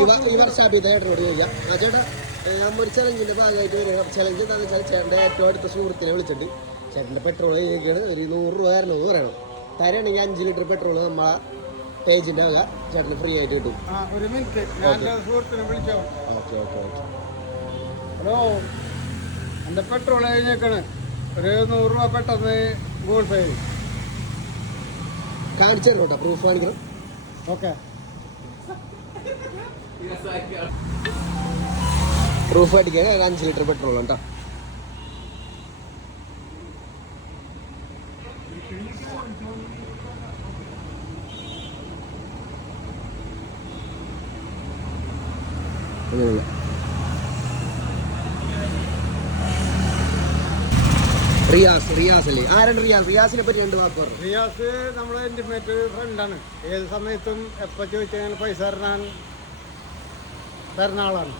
ഈ വർഷം അഭിതേട്ടനോട് ചോദിക്കാം ആ ചേട്ടാ ഒരു ചലഞ്ചിന്റെ ഭാഗമായിട്ട് വരിക ചലഞ്ച് എന്താണെന്ന് വെച്ചാൽ ചേട്ടൻ്റെ ഏറ്റവും അടുത്ത സുഹൃത്തിനെ വിളിച്ചിട്ടുണ്ട് ചേട്ടൻ്റെ പെട്രോൾ കഴിക്കുകയാണ് ഒരു 100 രൂപ തരണമെന്ന് പറയണം തരാണെങ്കിൽ 5 ലിറ്റർ പെട്രോൾ നമ്മളെ പേജിന്റെ വക ചേട്ടന് ഫ്രീ ആയിട്ട് കിട്ടും. ഒരു മിനിറ്റ് ഞാൻ സുഹൃത്തിനെ വിളിച്ചോ. Okay okay okay. ഹലോ, എൻ്റെ പെട്രോൾ കഴിഞ്ഞേക്കാണ്. ഒരു 100 രൂപ പെട്ടെന്ന് ഗൂഗിൾ പേ കാണിച്ചു തരണം കേട്ടോ, പ്രൂഫ് കാണിക്കണം. ഓക്കെ, പ്രൂഫ് അടിക്കാൻ 5 ലിറ്റർ പെട്രോൾ കേട്ടോ. റിയാസ് അല്ലേ? ആരാണ് റിയാസിനെ പറ്റി 2 വാക്ക് പറഞ്ഞു. റിയാസ് നമ്മളെ ഇന്റിമേറ്റ് ഫ്രണ്ടാണ്. ഏത് സമയത്തും എപ്പോൾ ചോദിച്ചാൽ പൈസ തരുന്ന ആളാണ്.